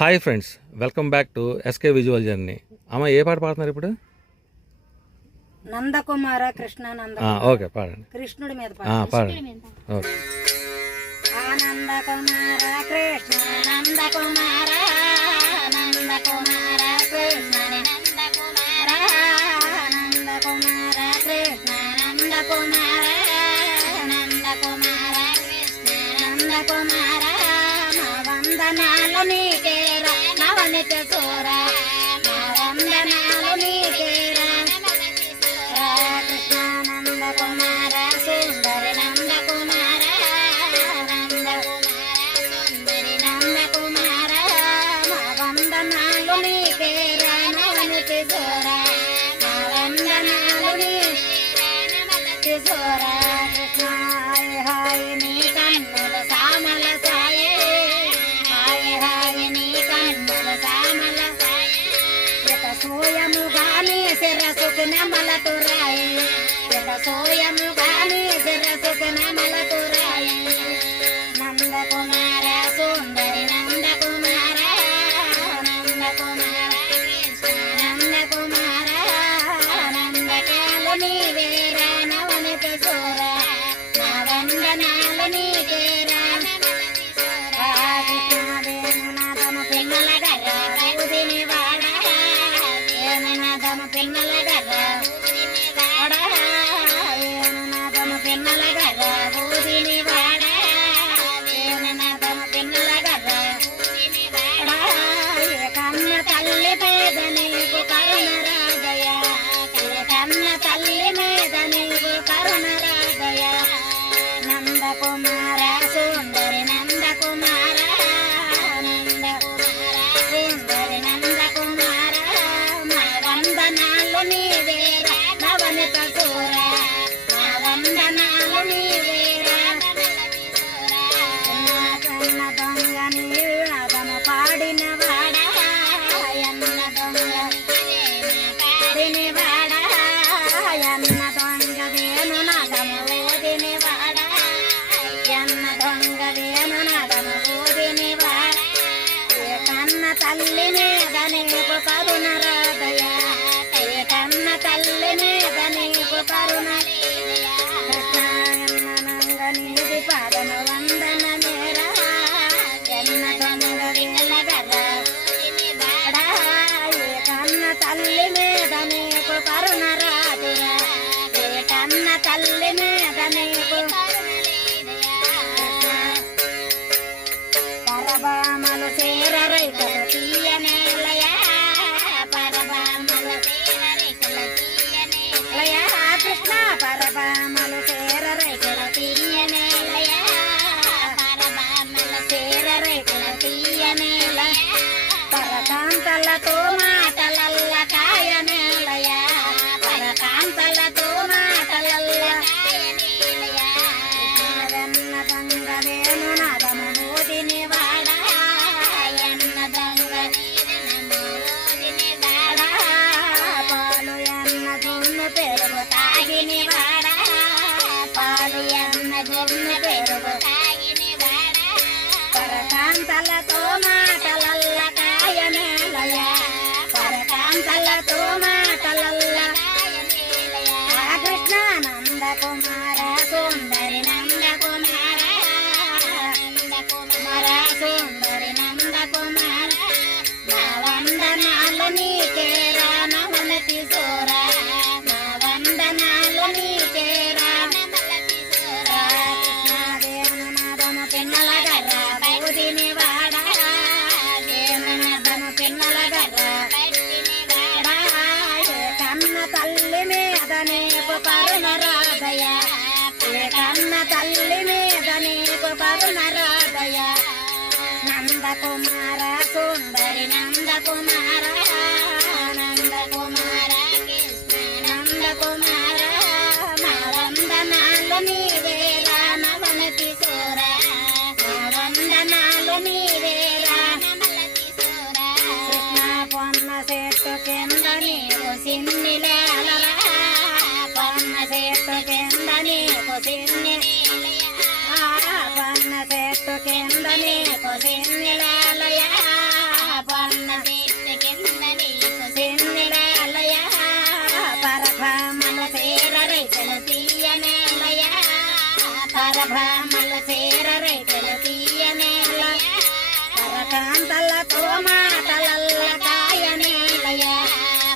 Hi friends, welcome back to SK visual journey. అమ్మ ఏ పాట పాడుతున్నారు ఇప్పుడు? నందకుమార కృష్ణ ఓకే, పాడండి. కృష్ణుడి మీద పాడండి. ఓకే. నందకుమార కృష్ణ నందకుమార నందకుమార కృష్ణ నందకుమార నందకుమార కృష్ణ నందకుమార నందకుమార కృష్ణ నందకుమార మా వందనాలు నీకేరా నవనిత సూరా, మా వందనాలు నీకేరా కృష్ణ నందకుమార సుందరి నందకుమార నందకుమార సుందరి నందకుమార మా వందనాలు నీకేరా నవనిత సూరా, మా వందనాలు నీకేరా నవనిత సూరా. కృష్ణ హాయ్ హాయ్ నీ కన్నుల సామల సాయే, హాయ్ హాయ్ నీ కన్నుల సామల సాయే, ఇక సోయము గాని శిరసుకు నెమల తురాయి, ఇక సోయము గాని శిరసుకు నెమల తురాయి. నందకుమార సుందరి నందకుమార నందకుమార కృష్ణ నందకుమార నందకాలు నీవేరా నవనిత సూరా, మా వందనాలు నీకేరా కృష్ణ వేణునాథము పిన్నల గర్ర ఊదిని వాడ, వేణునాథము పిన్నల గర్ర ఊదిని వాడ, వేణునాథము పిన్నల గర్ర ఊదిని వాడ, వేణునాథము పిన్నల గర్ర ఊదిని వాడ. ఏ కన్న తల్లి మీద నీకు కరుణ రాగయ, ఏ కన్న తల్లి మీద నీకు కరుణ రాగయ. నందకుమార సుందరి నందకుమార నందకుమార సుందరి నందకుమార మా వందనాలు నీవేరా నవనిత సూరా, మా వందనాలు నీవేరా కన్న దొంగ నీవదము పాడిన వాడ, ఎన్న దొంగ పాడిన వాడ, ఎన్న దొంగ వేణునాదము ఓదిని వాడ, ఎన్న దొంగ వేణునాదము ఓదిని వాడ. ఏ కన్న తల్లి మీద నీకు కరుణ రాదయ, ఏ కన్న తల్లి మీద నీకు కరుణ కృష్ణ ఎన్ననంగ నీది పాదను వందన మేరా, ఎన్న దొంగ వేలగర్ర వాడ. ఏ కన్న తల్లి మీద నీకు కరుణ రాదురా, ఏ కన్న తల్లి మీద నీకు పరబామలు చేర రైతులు తీయనేలయ, పరబామలు చేర రైతులు తీయనేలయ కృష్ణ, పరబామలు చేర రైతులు తీయనేలయ, పరబామలు చేర రైతులు తీయనేలయ. పరకాంతలతో మాటలల్ల కాయనేలయ, పరకాంతలతో మాటలల్ల కాయనేలయ. వెన్న దొంగ వేణునాదము ఓదిని వాడ, ఎన్న దొంగ వేణునాదము ఓదిని వాడ. పాలు ఎన్న జున్ను పెరుగు తాగిని వాడ, పాలు ఎన్న జున్ను పెరుగు తాగిని వాడ. పరకాంతలతో మాటలల్ల కాయనేలయ, పరకాంతలతో మాటలల్ల కాయనేలయ. కృష్ణ నందకుమార సుందరి నందకుమార నందకుమార సుందరి నందకుమార మా వందనాలు నీకేరా నవనతి సూరా, మా వందనాలు నీకేరా నవనతి సూరా. కృష్ణ వేణునాదము పిన్నల గర్ర ఊదిని వాడ, వేణునాదము పిన్నల గర్ర ఊదిని వాడ. ఏ కన్న తల్లి మీద నీకు కరుణ రాదయ, ఏ కన్న తల్లి మీద నీకు కరుణ రాదయ. నందకుమార సుందరి నందకుమార నందకుమార కృష్ణ నందకుమార మా వందనాలు నీవేరా నవనతి సూరా, మా వందనాలు నీవేరా నవనతి సూరా. కృష్ణ పొన్న చెట్టు కింద నీకు సిన్నిలేలరా, పొన్న చెట్టు కింద నీకు సిన్నిలేలయ, పొన్న చెట్టు కింద నీకు సిన్నిలేలయ. పరకాంతలతో మాటలల్ల కాయనేలయ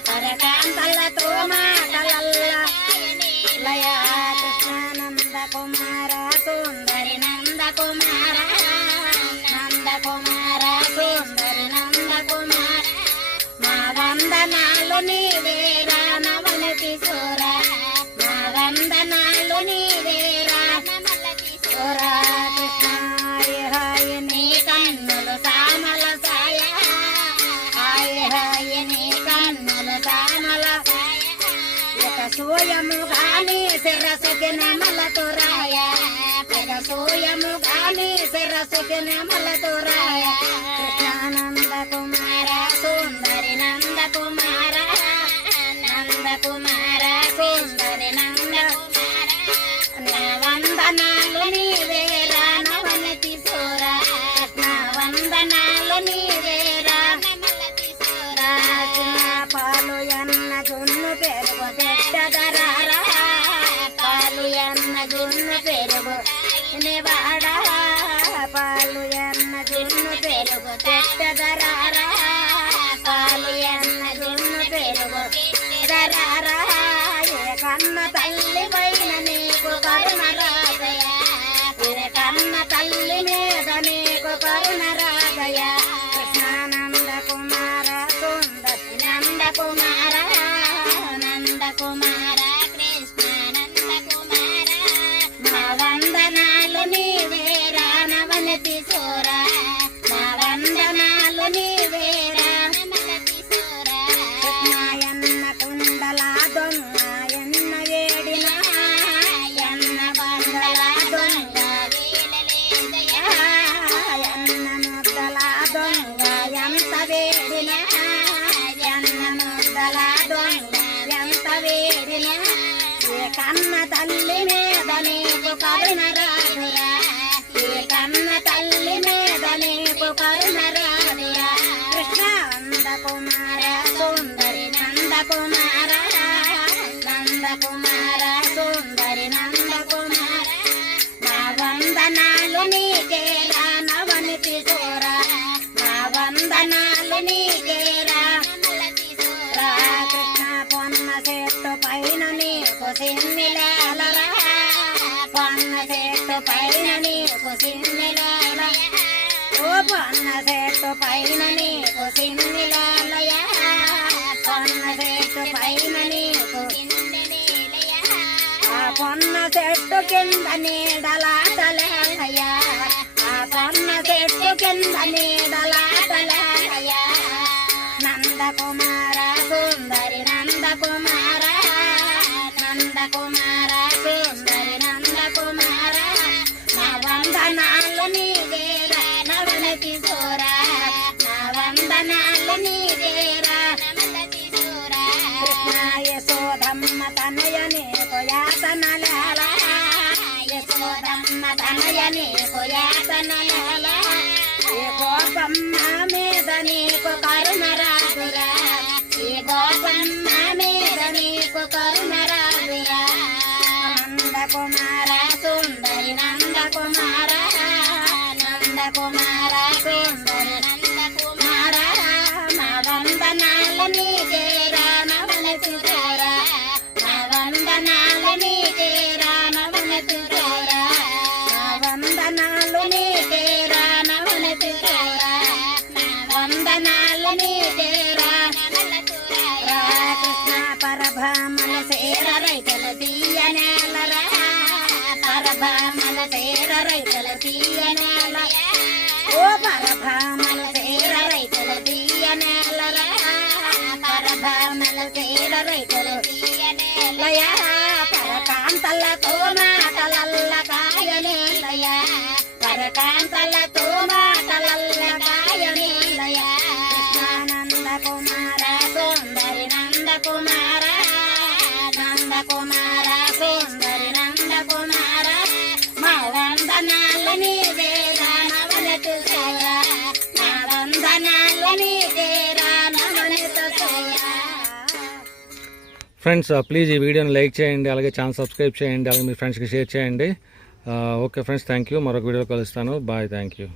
పరకాంతలతో మాటలల్ల లయ కృష్ణానంద కుమార సుందరి నంద కుమార నంద కుమార సుందరి నంద కుమార మా వందనాలు నీవేరా నవనతి సూర మా వందనాలు నీవేరా సూర కృష్ణాయ హాయ నీ కన్నులు సామల సాయ హాయ హాయ నీ కన్నులు సామల సాయ ఒక సూయము గాని శిరసుకి నెమలతురాయ ఒక సూయము గాని శిరసుకి నెమలతురాయ కృష్ణానంద కుమార సుందరి నంద కుమార నంద కుమార సుందరి నంద కుమార నా వందనాలు నీవేరా నవనతి సూర నా వందనాలు నీవేరా నవనతి సూర పాలు ఎన్న జున్ను పెరుగు పెట్టదరారా పాలు ఎన్న జున్ను పెరుగు నివాడా పాలు ఎన్న జున్ను పెరుగు పెట్టదరారా పాలు ఎన్న జున్ను పెరుగు దరారా ఏ కన్న తల్లి పైన నీకు కరుణ రాజయ ఏ కన్న తల్లి మీద నీకు కరుణ రాజయ కృష్ణానంద కుమార సుందరి నంద కుమార నంద కుమార కృష్ణానంద కుమార మా వందనాలు నీవేరా నవనతి సూర మా వందనాలు నీవేరా నవనతి సూర కృష్ణాయన్న కుండల దొంగ ఎన్న వేడిన ఎన్న కుండల దొంగ ఎన్న ముద్దల దొంగ ఎంత వేడిన ఎన్న ముద్దల దొంగ ఎంత వేడిన ఏ కన్న తల్లి మీద నీకు కరుణ రాదురా ఏ కన్న తల్లి మీద నీకు కరుణ రాదురా కృష్ణ నంద కుమార సుందరి నంద కుమార నంద కుమార సుందరి నంద కుమార మా వందనాలు నీకేరా నవనతి సూర మా వందనాలు నీకేరా నవనతి సూర కృష్ణ పొన్న చెట్టు పైన నీకు సిన్నిలేలరా పొన్న చెట్టు పైన నీకు సిన్నిలేల ఓ పొన్న చెట్టు పైన నీకు సిన్నిలేలయ పొన్న చెట్టు పైన నీకు ఆ పొన్న చెట్టు కింద నీడలాటలేలయ ఆ పొన్న చెట్టు కింద నీడలాటలేలయ నంద కుమార సుందరి నంద కుమార నంద కుమార సుందరి నంద కుమార నా వందనాలు నీవేరా నవనతి సూర నా వందనాలు నీవేరా నవనతి సూర కృష్ణ యశోదమ్మ తనయ నీకు యాతనలేల యశోదమ్మ తనయ నీకు యాతనలేల ఏ గోపమ్మ మీద నీకు కరుణ రాదురా ఏ గోపమ్మ మీద నీకు కరుణ రాదురా నంద కుమార సుందరి నంద కుమార నంద కుమార సుందరి నంద కుమార మా వందనాలు నీకేరా నవనతి సూర మా వందనాలు నీకేరా నవనతి సూర మా వందనాలు నీకేరా నవనతి సూర మా వందనాలు నీకేరా నవనతి సూర కృష్ణ పరభామల సేర రైతుల తీయనేలరా పరభామల సేర రైతుల తీయనేల ఓ పరభామల సేర రైతుల తీయనేలరా పరభామల సేర రైతులు తీయనేలయ పరకాంతలతో మాటలల్ల కాయనేలయ పరకాంతలతో మాటలల్ల కాయనేలయ కృష్ణానంద కుమార సుందరి నంద కుమార నంద కుమార సుందరి నంద కుమార మా వందనాలు నీవేరా నవనతి సూర మా వందనాలు నీవేరా నవనతి సూర ఫ్రెండ్స్ ప్లీజ్ ఈ వీడియోని లైక్ చేయండి, అలాగే ఛానల్ సబ్స్క్రైబ్ చేయండి, అలాగే మీ ఫ్రెండ్స్కి షేర్ చేయండి. Okay friends, thank you. మరొక వీడియో కలుస్తాను. Bye, thank you.